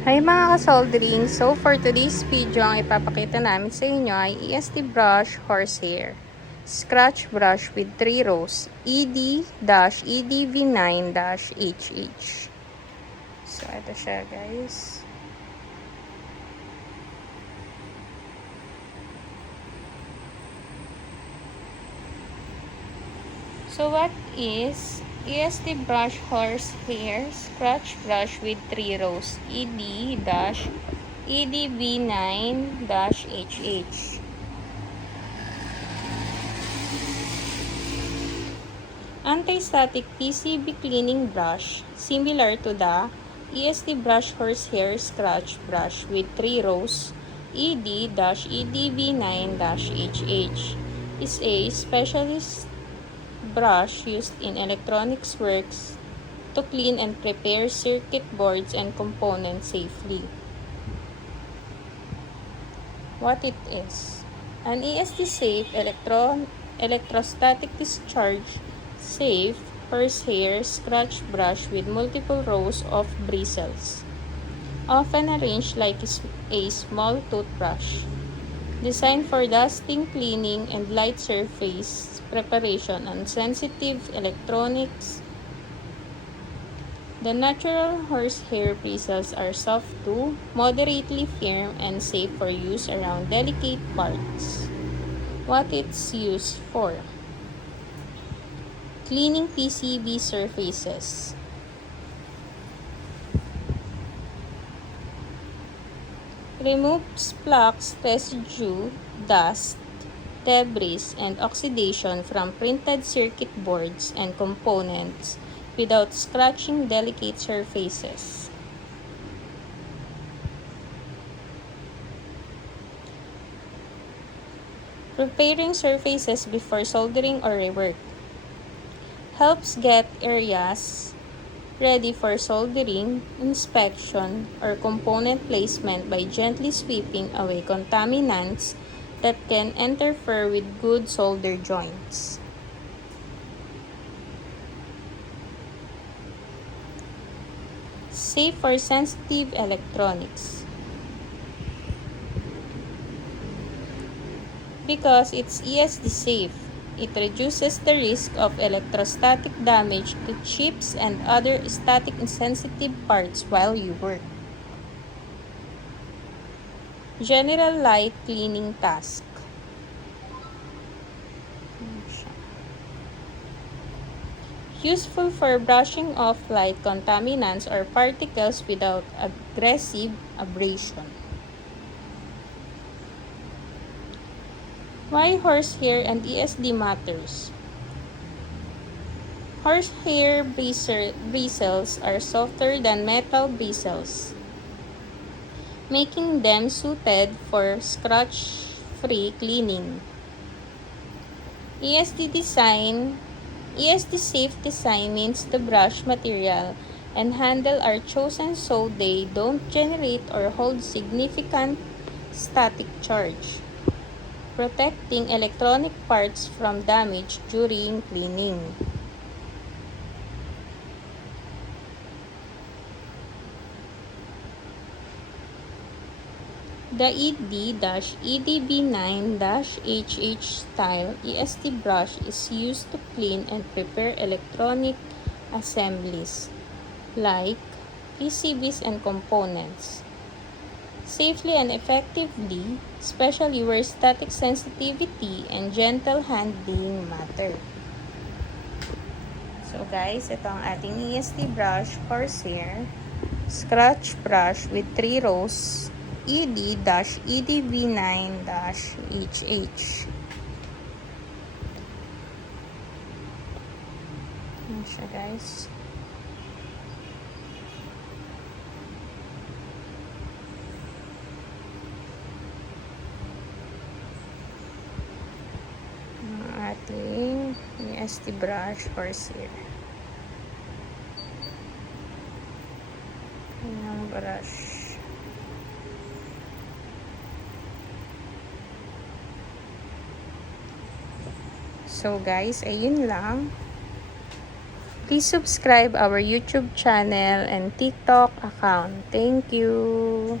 Hi mga kasoldering! So for today's video, ang ipapakita namin sa inyo ay EST brush horsehair. Scratch brush with 3 rows, ED-EDV9-HH. So ito siya guys. So what is EST brush horsehair scratch brush with 3 rows, ED-EDV9-HH. Anti-static PCB cleaning brush similar to the EST brush horsehair scratch brush with 3 rows, ED-EDV9-HH is a specialist brush used in electronics works to clean and prepare circuit boards and components safely. What it is: an EST safe electrostatic discharge safe horsehair scratch brush with multiple rows of bristles, often arranged like a small toothbrush, designed for dusting, cleaning, and light surface preparation on sensitive electronics. The natural horsehair bristles are soft to moderately firm and safe for use around delicate parts. What it's used for: cleaning PCB surfaces, removes plaques, residue, dust, debris, and oxidation from printed circuit boards and components without scratching delicate surfaces. Preparing surfaces before soldering or rework helps get areas ready for soldering, inspection, or component placement by gently sweeping away contaminants that can interfere with good solder joints. Safe for sensitive electronics. Because it's ESD safe, it reduces the risk of electrostatic damage to chips and other static insensitive parts while you work. General light cleaning task. Useful for brushing off light contaminants or particles without aggressive abrasion. Why horsehair and ESD matters? Horsehair bristles are softer than metal bristles, making them suited for scratch-free cleaning. ESD safe design means the brush material and handle are chosen so they don't generate or hold significant static charge, protecting electronic parts from damage during cleaning. The ED-EDB9-HH style EST brush is used to clean and prepare electronic assemblies like PCBs and components safely and effectively, especially where static sensitivity and gentle handling matter. So guys, ito ang ating EST brush horsehair scratch brush with 3 rows, ED-EDV9-HH. Ayan siya guys. Ang ating EST brush horsehair. Ayan ang brush. So guys, ayun lang. Please subscribe our YouTube channel and TikTok account. Thank you.